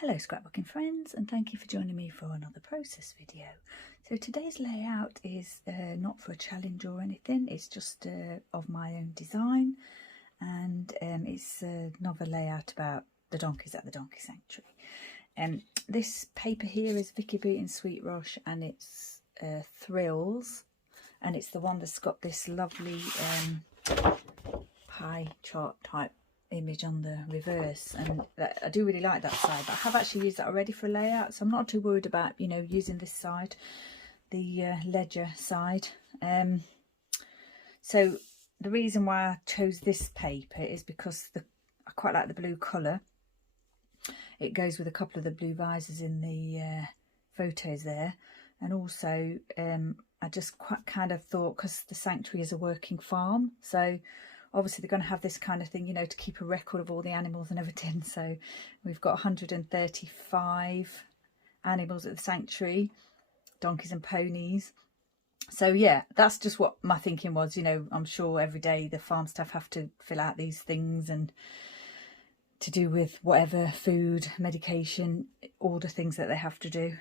Hello scrapbooking friends, and thank you for joining me for another process video. So today's layout is not for a challenge or anything, it's just of my own design, and it's another layout about the donkeys at the Donkey Sanctuary. This paper here is Vicki Boutin Sweet Rush, and it's Thrills, and it's the one that's got this lovely pie chart type image on the reverse, and I do really like that side, but I have actually used that already for a layout, so I'm not too worried about, you know, using this side, the ledger side. So the reason why I chose this paper is because I quite like the blue colour. It goes with a couple of the blue visors in the photos there, and also I just quite kind of thought, because the sanctuary is a working farm, so obviously they're going to have this kind of thing, you know, to keep a record of all the animals and everything. So we've got 135 animals at the sanctuary, donkeys and ponies. So yeah, that's just what my thinking was. You know, I'm sure every day the farm staff have to fill out these things, and to do with whatever food, medication, all the things that they have to do.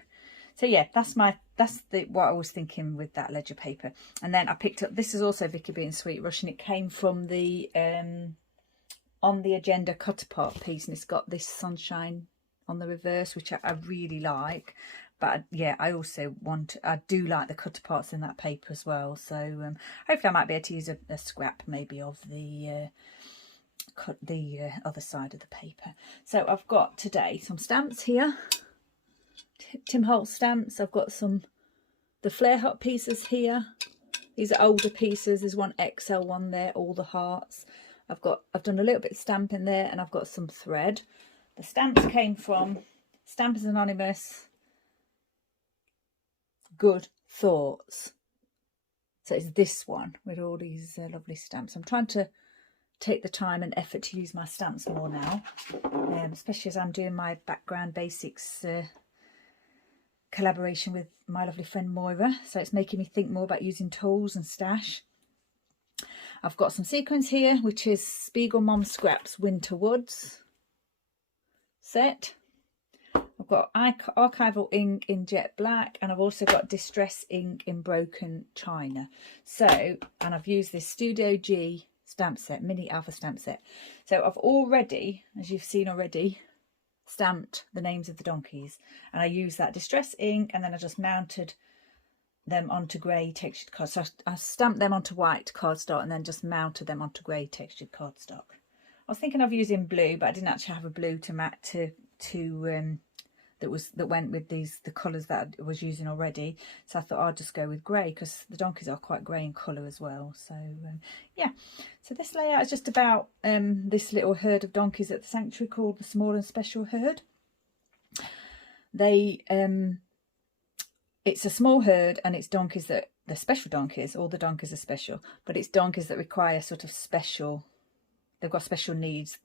So yeah, that's what I was thinking with that ledger paper. And then I picked up, this is also Vicki Boutin Sweet Rush, and it came from the On the Agenda cut apart piece, and it's got this sunshine on the reverse, which I really like. But yeah, I do like the cut aparts in that paper as well. So hopefully I might be able to use a scrap maybe of the other side of the paper. So I've got today some stamps here. Tim Holtz stamps. I've got the Flair Hut pieces here. These are older pieces. There's one XL one there, all the hearts. I've done a little bit of stamping there, and I've got some thread. The stamps came from Stampers Anonymous, Good Thoughts. So it's this one with all these lovely stamps. I'm trying to take the time and effort to use my stamps more now, especially as I'm doing my background basics collaboration with my lovely friend Moira, so it's making me think more about using tools and stash. I've got some sequins here, which is Spiegelmomscraps Winter Woods set. I've got archival ink in jet black, and I've also got distress ink in broken china. So, and I've used this Studio G stamp set, mini alpha stamp set. So I've already, as you've seen already, stamped the names of the donkeys, and I used that distress ink, and then I just mounted them onto grey textured card. So I stamped them onto white cardstock and then just mounted them onto grey textured cardstock. I was thinking of using blue, but I didn't actually have a blue that went with the colours that I was using already, so I thought I'd just go with grey, because the donkeys are quite grey in colour as well. So yeah, so this layout is just about this little herd of donkeys at the sanctuary called the Small and Special Herd. It's a small herd, and it's donkeys that they're special donkeys. All the donkeys are special, but it's donkeys that require sort of special. They've got special needs,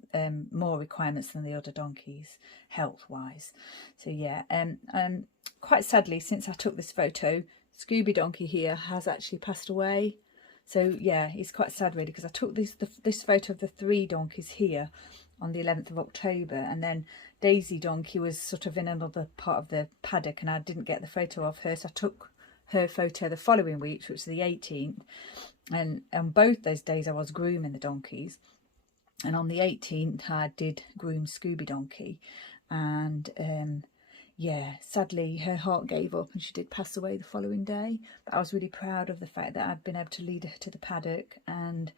more requirements than the other donkeys, health-wise. So yeah, quite sadly, since I took this photo, Scooby Donkey here has actually passed away. So yeah, it's quite sad really, because I took this photo of the 3 donkeys here on the 11th of October, and then Daisy Donkey was sort of in another part of the paddock, and I didn't get the photo of her, so I took her photo the following week, which was the 18th, and on both those days I was grooming the donkeys. And on the 18th, I did groom Scooby Donkey, and yeah, sadly her heart gave up and she did pass away the following day. But I was really proud of the fact that I'd been able to lead her to the paddock and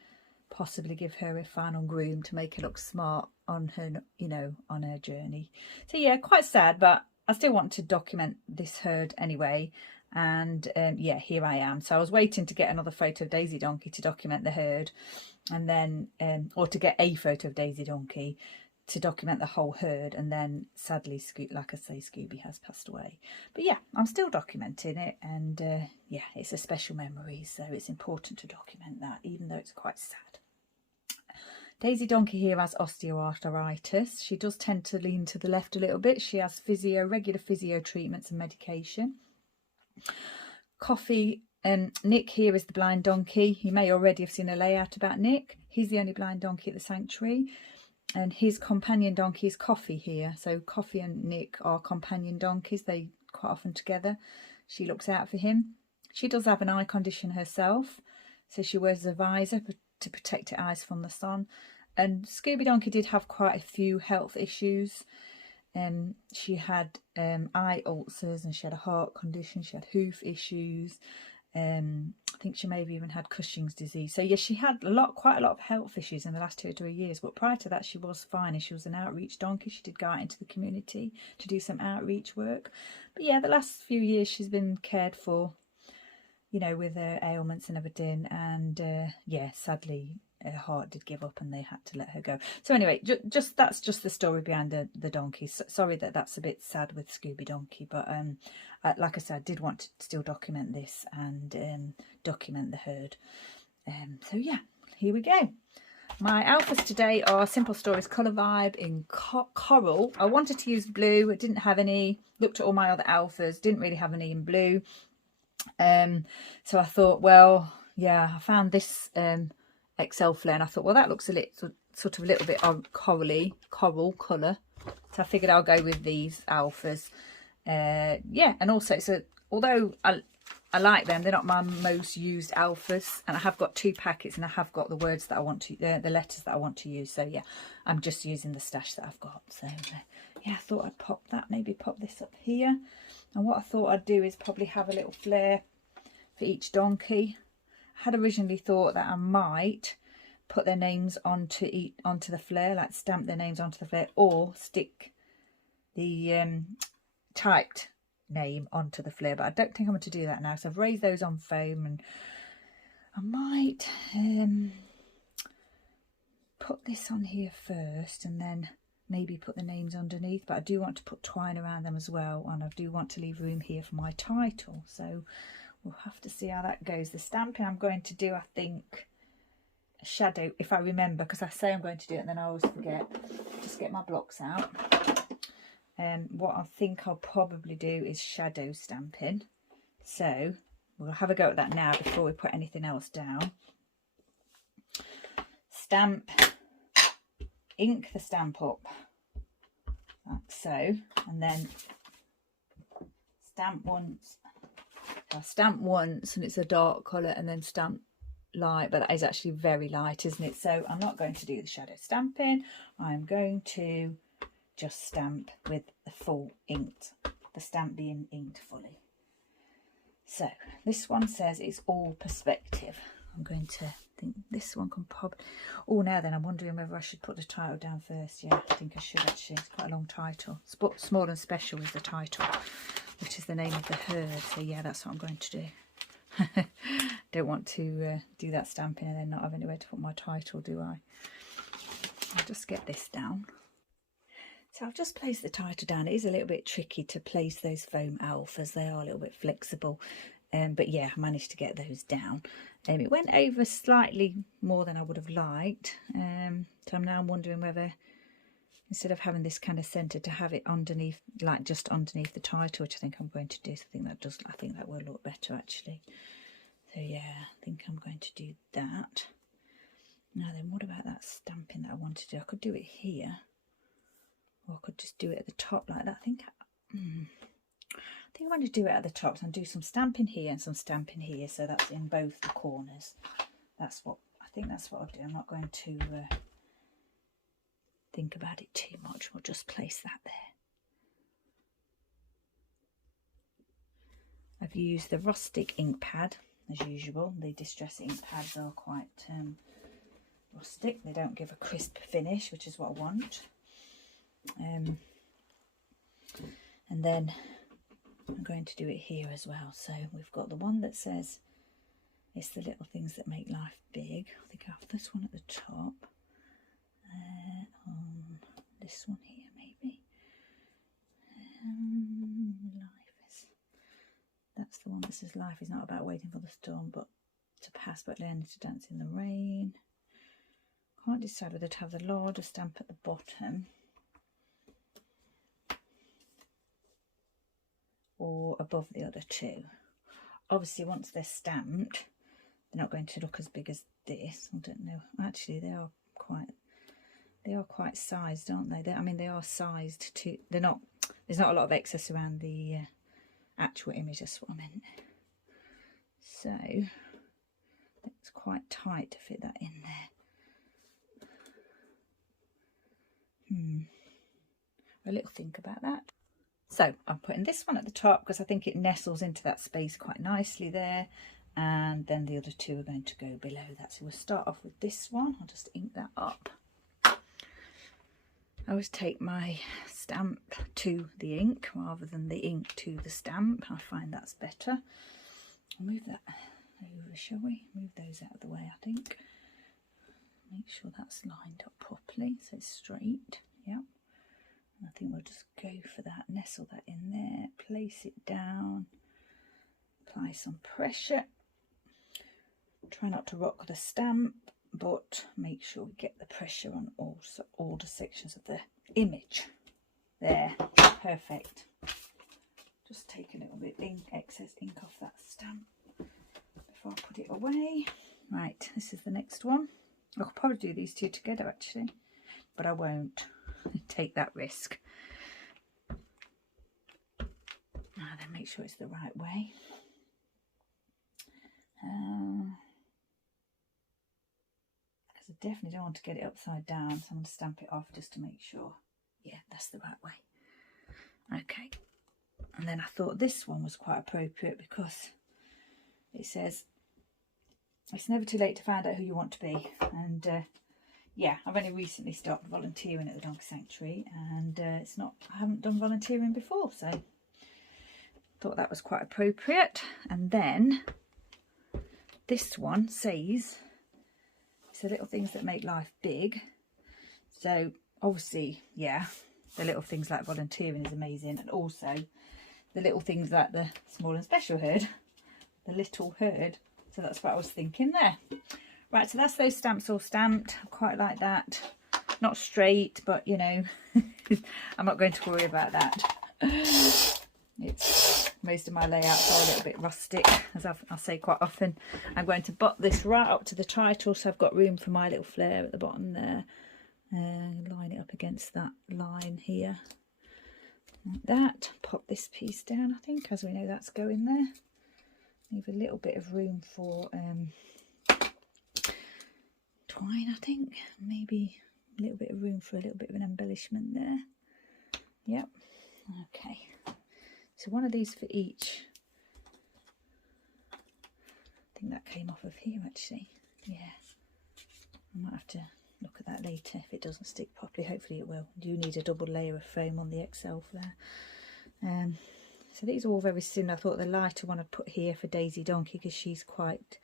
possibly give her a final groom to make her look smart on her, you know, on her journey. So yeah, quite sad, but I still want to document this herd anyway. And yeah, here I am. So I was waiting to get another photo of Daisy Donkey to document the herd, and then or to get a photo of Daisy Donkey to document the whole herd, and then sadly, like I say, Scooby has passed away. But yeah, I'm still documenting it, and yeah, it's a special memory, so it's important to document that, even though it's quite sad. Daisy Donkey here has osteoarthritis. She does tend to lean to the left a little bit. She has regular physio treatments and medication. Coffee, Nick here is the blind donkey. You may already have seen a layout about Nick. He's the only blind donkey at the sanctuary. and his companion donkey is Coffee here. So Coffee and Nick are companion donkeys. They quite often together. She looks out for him. She does have an eye condition herself, so she wears a visor to protect her eyes from the sun. And Scooby Donkey did have quite a few health issues. She had eye ulcers, and she had a heart condition. She had hoof issues. I think she maybe even had Cushing's disease. So yeah, she had quite a lot of health issues in the last 2 or 3 years. But prior to that, she was fine, and she was an outreach donkey. She did go out into the community to do some outreach work. But yeah, the last few years she's been cared for, you know, with her ailments and everything. And yeah, sadly, her heart did give up, and they had to let her go. So anyway, that's just the story behind the donkey. Sorry that that's a bit sad with Scooby Donkey, but like I said, I did want to still document this and document the herd. So yeah, here we go. My alphas today are Simple Stories Colour Vibe in coral. I wanted to use blue. I didn't have any. Looked at all my other alphas, didn't really have any in blue. So I thought, well, yeah, I found this XL Flair, and I thought, well, that looks a little sort of a little bit coral colour, so I figured I'll go with these alphas. Yeah, and also, so although I like them, they're not my most used alphas, and I have got 2 packets, and I have got the words that I want to, the letters that I want to use. So yeah, I'm just using the stash that I've got. So yeah, I thought I'd pop that, maybe pop this up here. And what I thought I'd do is probably have a little flare for each donkey. I had originally thought that I might put their names onto the flare, like stamp their names onto the flare, or stick the typed name onto the flare, but I don't think I'm going to do that now. So I've raised those on foam, and I might put this on here first, and then maybe put the names underneath. But I do want to put twine around them as well, and I do want to leave room here for my title. So we'll have to see how that goes. The stamping I'm going to do, I think, a shadow, if I remember, because I say I'm going to do it and then I always forget. Just get my blocks out. What I think I'll probably do is shadow stamping. So we'll have a go at that now before we put anything else down. Stamp, ink the stamp up, like so, and then stamp once. I stamp once and it's a dark colour, and then stamp light, but that is actually very light, isn't it? So I'm not going to do the shadow stamping. I'm going to just stamp with the full inked, the stamp being inked fully. So this one says it's all perspective. I'm going to think this one can pop. Oh, now then, I'm wondering whether I should put the title down first. Yeah, I think I should actually. It's quite a long title. Small and Special is the title, which is the name of the herd. So yeah, that's what I'm going to do. Don't want to do that stamping and then not have anywhere to put my title, do I? I'll just get this down. So I've just placed the title down. It is a little bit tricky to place those foam alphas. They are a little bit flexible. But yeah, I managed to get those down. It went over slightly more than I would have liked. So I'm now wondering whether, instead of having this kind of centre, to have it underneath, like just underneath the title, which I think I'm going to do. So I think that will look better actually. So yeah, I think I'm going to do that. Now then, what about that stamping that I want to do? I could do it here, or I could just do it at the top like that. I think I want to do it at the top, so I'll do some stamping here and some stamping here, so that's in both the corners. I think that's what I'll do. I'm not going to think about it too much. We'll just place that there. I've used the rustic ink pad as usual. The Distress ink pads are quite rustic. They don't give a crisp finish, which is what I want. And then I'm going to do it here as well. So we've got the one that says it's the little things that make life big. I think I have this one at the top. On this one here maybe. That's the one that says life is not about waiting for the storm but to pass, but learning to dance in the rain. Can't decide whether to have the larger stamp at the bottom or above the other two. Obviously once they're stamped, they're not going to look as big as this. I don't know, actually they are quite They are quite sized, aren't they? I mean, they are sized to, they're not, there's not a lot of excess around the actual image, that's what I meant. So it's quite tight to fit that in there. A little think about that. So I'm putting this one at the top because I think it nestles into that space quite nicely there, and then the other two are going to go below that. So we'll start off with this one. I'll just ink that up. I always take my stamp to the ink rather than the ink to the stamp. I find that's better. I'll move that over, shall we? Move those out of the way, I think. Make sure that's lined up properly so it's straight. Yep. And I think we'll just go for that, nestle that in there, place it down, apply some pressure. Try not to rock the stamp, but make sure we get the pressure on all the sections of the image. There, perfect. Just take a little bit excess ink off that stamp before I put it away. Right, this is the next one. I could probably do these two together actually, but I won't take that risk. Now then, make sure it's the right way. Because I definitely don't want to get it upside down, so I'm going to stamp it off just to make sure. Yeah, that's the right way. Okay, and then I thought this one was quite appropriate because it says it's never too late to find out who you want to be. And yeah, I've only recently stopped volunteering at the Donkey Sanctuary, and I haven't done volunteering before, so I thought that was quite appropriate. And then this one says it's the little things that make life big. So obviously, yeah, the little things like volunteering is amazing, and also the little things like the small and special herd, the little herd. So that's what I was thinking there. Right, so that's those stamps all stamped. I quite like that. Not straight, but you know, I'm not going to worry about that. It's most of my layouts are a little bit rustic, as I say quite often. I'm going to butt this right up to the title, so I've got room for my little flare at the bottom there. Line it up against that line here, like that. Pop this piece down, I think, as we know that's going there. Leave a little bit of room for twine, I think. Maybe a little bit of room for a little bit of an embellishment there. Yep. Okay. So one of these for each. I think that came off of here actually. Yeah. I might have to look at that later if it doesn't stick properly. Hopefully it will. I do need a double layer of foam on the XL flare. So these are all very similar. I thought the lighter one I'd put here for Daisy Donkey because she's quite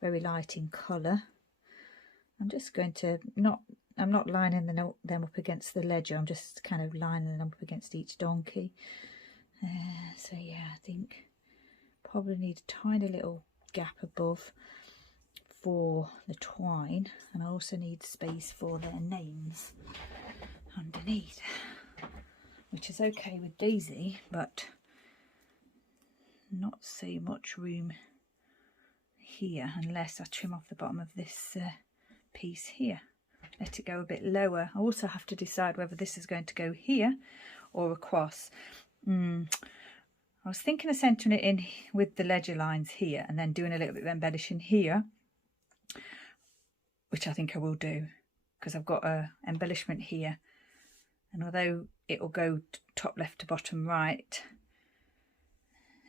very light in colour. I'm just going to I'm not lining them up against the ledger. I'm just kind of lining them up against each donkey. So yeah, I think probably need a tiny little gap above for the twine, and I also need space for their names underneath, which is okay with Daisy, but not so much room here unless I trim off the bottom of this piece here. Let it go a bit lower. I also have to decide whether this is going to go here or across. I was thinking of centering it in with the ledger lines here and then doing a little bit of embellishing here, which I think I will do because I've got a embellishment here, and although it will go top left to bottom right,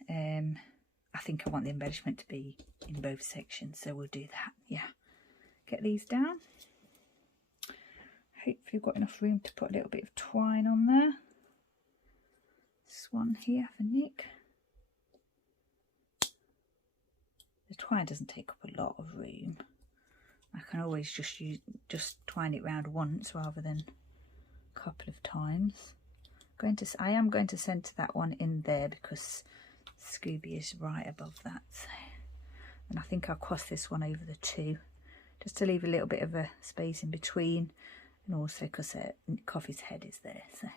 I think I want the embellishment to be in both sections, so we'll do that. Yeah, get these down. Hopefully you've got enough room to put a little bit of twine on there. This one here for Nick. The twine doesn't take up a lot of room. I can always just twine it round once rather than a couple of times. I am going to centre that one in there because Scooby is right above that. So. And I think I'll cross this one over the two, just to leave a little bit of a space in between, and also because Coffee's head is there. So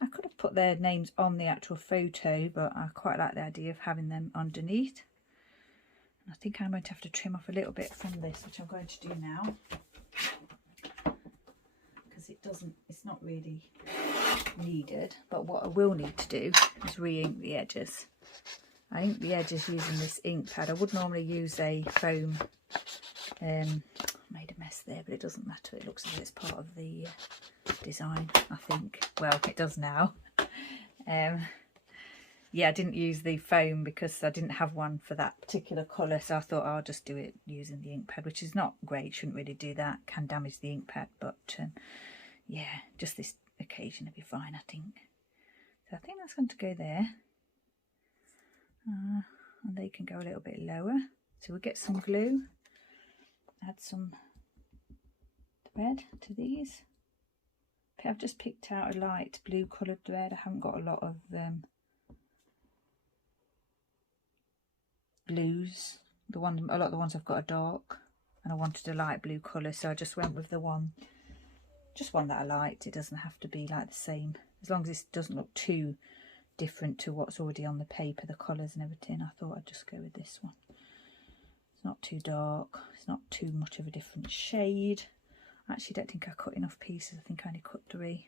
I could have put their names on the actual photo, but I quite like the idea of having them underneath. I think I'm going to have to trim off a little bit from this, which I'm going to do now, because it's not really needed. But what I will need to do is re-ink the edges. I ink the edges using this ink pad. I would normally use a foam. Made a mess there, but it doesn't matter. It looks as if it's part of the design, I think. Well, it does now. Yeah, I didn't use the foam because I didn't have one for that particular colour, so I thought I'll just do it using the ink pad, which is not great. Shouldn't really do that. Can damage the ink pad, but yeah, just this occasion will be fine, I think. So I think that's going to go there. And they can go a little bit lower. So we'll get some glue, add some thread to these. I've just picked out a light blue coloured thread. I haven't got a lot of blues. A lot of the ones I've got are dark, and I wanted a light blue colour, so I just went with the one, just one that I liked. It doesn't have to be like the same, as long as it doesn't look too different to what's already on the paper, the colours and everything. I thought I'd just go with this one. It's not too dark, it's not too much of a different shade. I actually don't think I cut enough pieces. I think I only cut 3.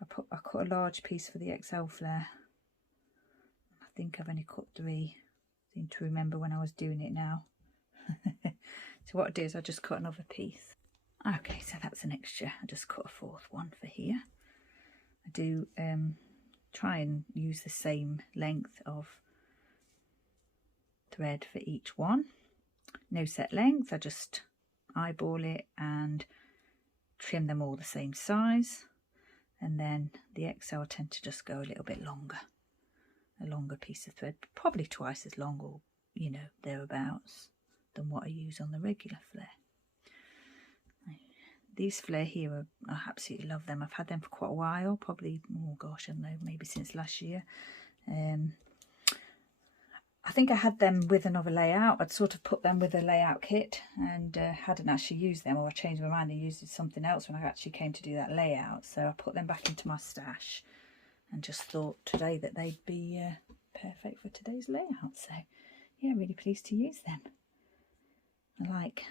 I cut a large piece for the XL flare. I think I've only cut 3. I seem to remember when I was doing it now. So what I do is I just cut another piece. Okay, so that's an extra. I just cut a 4th one for here. I do try and use the same length of thread for each one. No set length, I just eyeball it and trim them all the same size, and then the XL I tend to just go a little bit longer, a longer piece of thread, probably twice as long, or you know, thereabouts, than what I use on the regular flare. These flare here, I absolutely love them. I've had them for quite a while, probably, oh gosh, I don't know, maybe since last year. I think I had them with another layout. I'd sort of put them with a layout kit and hadn't actually used them, or I changed my mind and used something else when I actually came to do that layout. So I put them back into my stash and just thought today that they'd be perfect for today's layout. So yeah, really pleased to use them. I like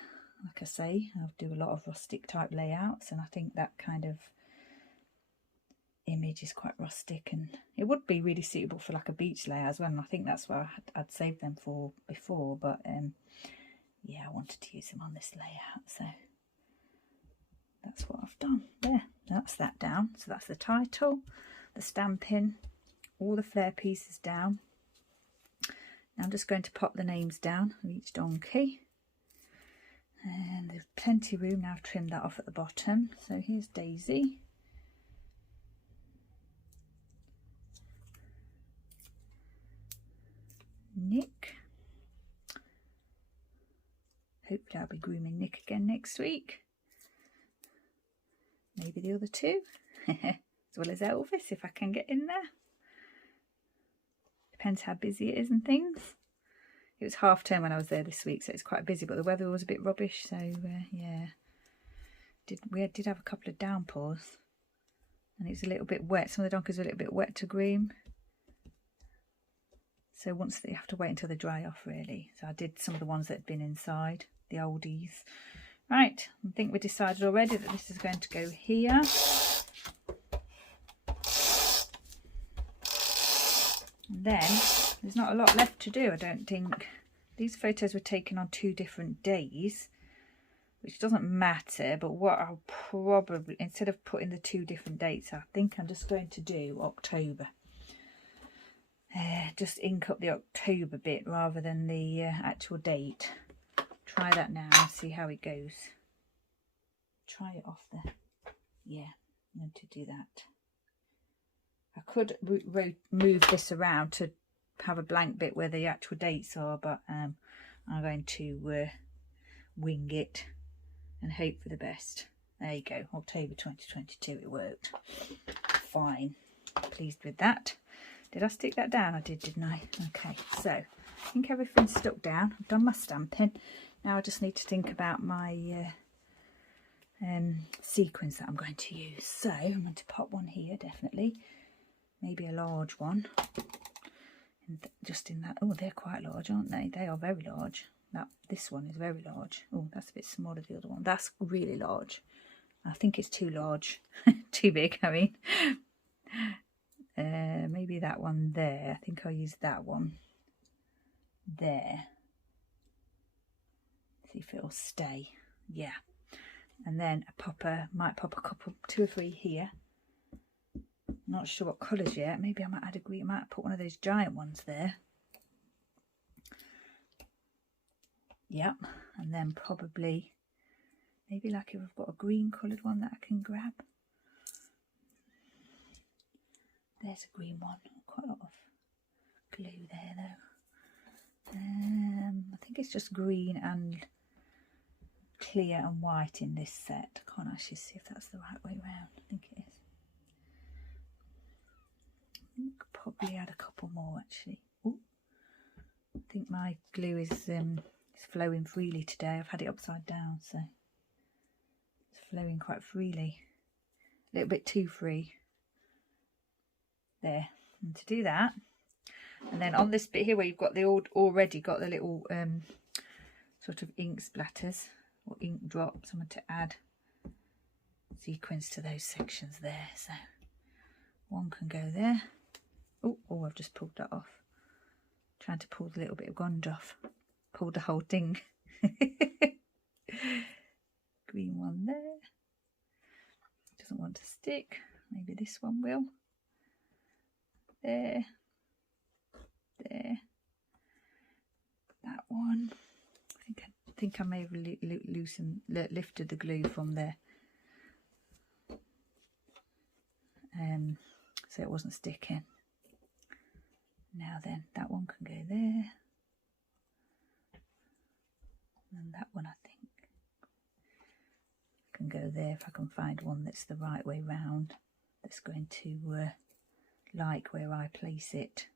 I say, I'll do a lot of rustic type layouts, and I think that kind of image is quite rustic, and it would be really suitable for like a beach layout as well, and I think that's what I'd saved them for before, but yeah, I wanted to use them on this layout, so that's what I've done. There, that's that down. So that's the title, the stamping, all the flare pieces down. Now I'm just going to pop the names down of each donkey. And there's plenty of room now. I've trimmed that off at the bottom. So here's Daisy. Nick. Hopefully I'll be grooming Nick again next week. Maybe the other 2. As well as Elvis, if I can get in there. Depends how busy it is and things. It was half term when I was there this week, so it's quite busy, but the weather was a bit rubbish, so yeah. We did have a couple of downpours, and it was a little bit wet. Some of the donkeys were a little bit wet to groom. So once you have to wait until they dry off, really. So I did some of the ones that had been inside, the oldies. Right, I think we decided already that this is going to go here. And then there's not a lot left to do, I don't think. These photos were taken on 2 different days, which doesn't matter, but what I'll probably, instead of putting the 2 different dates, I think I'm just going to do October. Just ink up the October bit rather than the actual date. Try that now and see how it goes. Try it off there. Yeah, I'm going to do that. I could move this around to have a blank bit where the actual dates are, but I'm going to wing it and hope for the best. There you go, October 2022, it worked. Fine, pleased with that. Did I stick that down? I did, didn't I? Okay, so I think everything's stuck down. I've done my stamping. Now I just need to think about my sequins that I'm going to use. So I'm going to pop one here, definitely. Maybe a large one. And just in that, oh, they're quite large, aren't they? They are very large. This one is very large. Oh, that's a bit smaller than the other one. That's really large. I think it's too large, too big, I mean. Maybe that one there. I think I'll use that one there. See if it'll stay. Yeah. And then might pop a couple, 2 or 3 here. Not sure what colours yet. Maybe I might add a green. I might put one of those giant ones there. Yep. And then probably, maybe like if I've got a green coloured one that I can grab. There's a green one. Quite a lot of glue there though. I think it's just green and clear and white in this set. I can't actually see if that's the right way round. I think it is. I think probably add a couple more actually. Ooh. I think my glue is flowing freely today. I've had it upside down, so it's flowing quite freely. A little bit too free. There. And to do that, and then on this bit here where you've got the already got the little sort of ink splatters or ink drops, I'm going to add sequins to those sections there. So one can go there. Oh, I've just pulled that off. Trying to pull the little bit of gond off. Pulled the whole thing. Green one there. Doesn't want to stick. Maybe this one will. There. There. That one. I think I may have lifted the glue from there. So it wasn't sticking. Now then, that one can go there. And that one, I think, can go there if I can find one that's the right way round. That's going to like where I place it.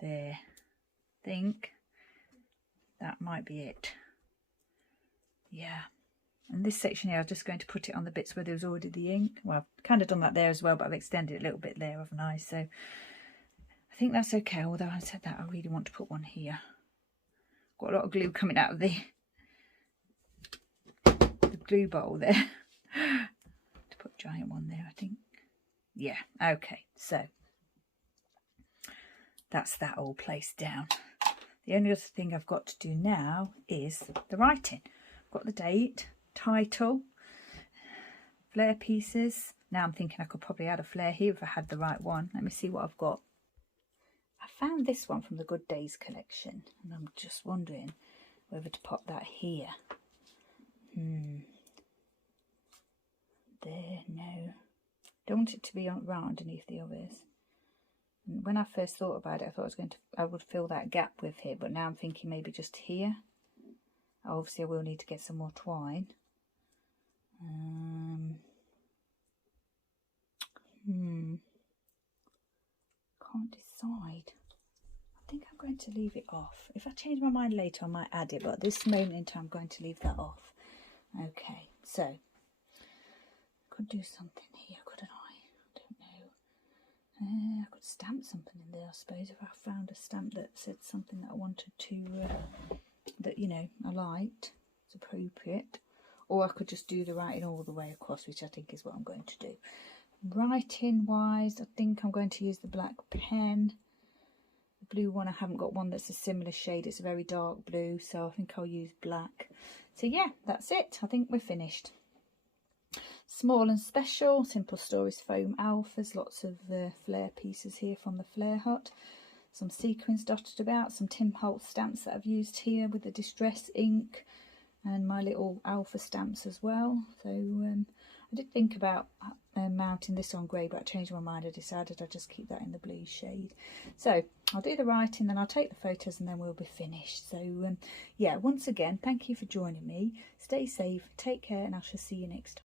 There. I think that might be it. Yeah. And this section here, I'm just going to put it on the bits where there was already the ink. Well, I've kind of done that there as well, but I've extended it a little bit there, haven't I? So I think that's okay. Although I said that, I really want to put one here. Got a lot of glue coming out of the glue bowl there. To put a giant one there, I think. Yeah, okay. So that's that all placed down. The only other thing I've got to do now is the writing. I've got the date, title, Flair pieces. Now I'm thinking I could probably add a Flair here if I had the right one. Let me see what I've got. I found this one from the Good Days collection, and I'm just wondering whether to pop that here. There, no. Don't want it to be right underneath the others. And when I first thought about it, I thought I would fill that gap with here, but now I'm thinking maybe just here. Obviously I will need to get some more twine. Can't decide. I think I'm going to leave it off. If I change my mind later I might add it, but at this moment in time I'm going to leave that off. Okay, so I could do something here, couldn't I? I don't know. I could stamp something in there, I suppose, if I found a stamp that said something that I wanted to, that, you know, I liked, it's appropriate. Or I could just do the writing all the way across, which I think is what I'm going to do. Writing wise, I think I'm going to use the black pen. The blue one, I haven't got one that's a similar shade. It's a very dark blue, so I think I'll use black. So yeah, that's it. I think we're finished. Small and special, Simple Stories foam alphas, lots of Flair pieces here from the Flair Hut. Some sequins dotted about, some Tim Holtz stamps that I've used here with the Distress Ink, and my little alpha stamps as well. So I did think about mounting this on grey, but I changed my mind. I decided I'd just keep that in the blue shade. So I'll do the writing, then I'll take the photos, and then we'll be finished. So yeah, once again, thank you for joining me. Stay safe, take care, and I shall see you next time.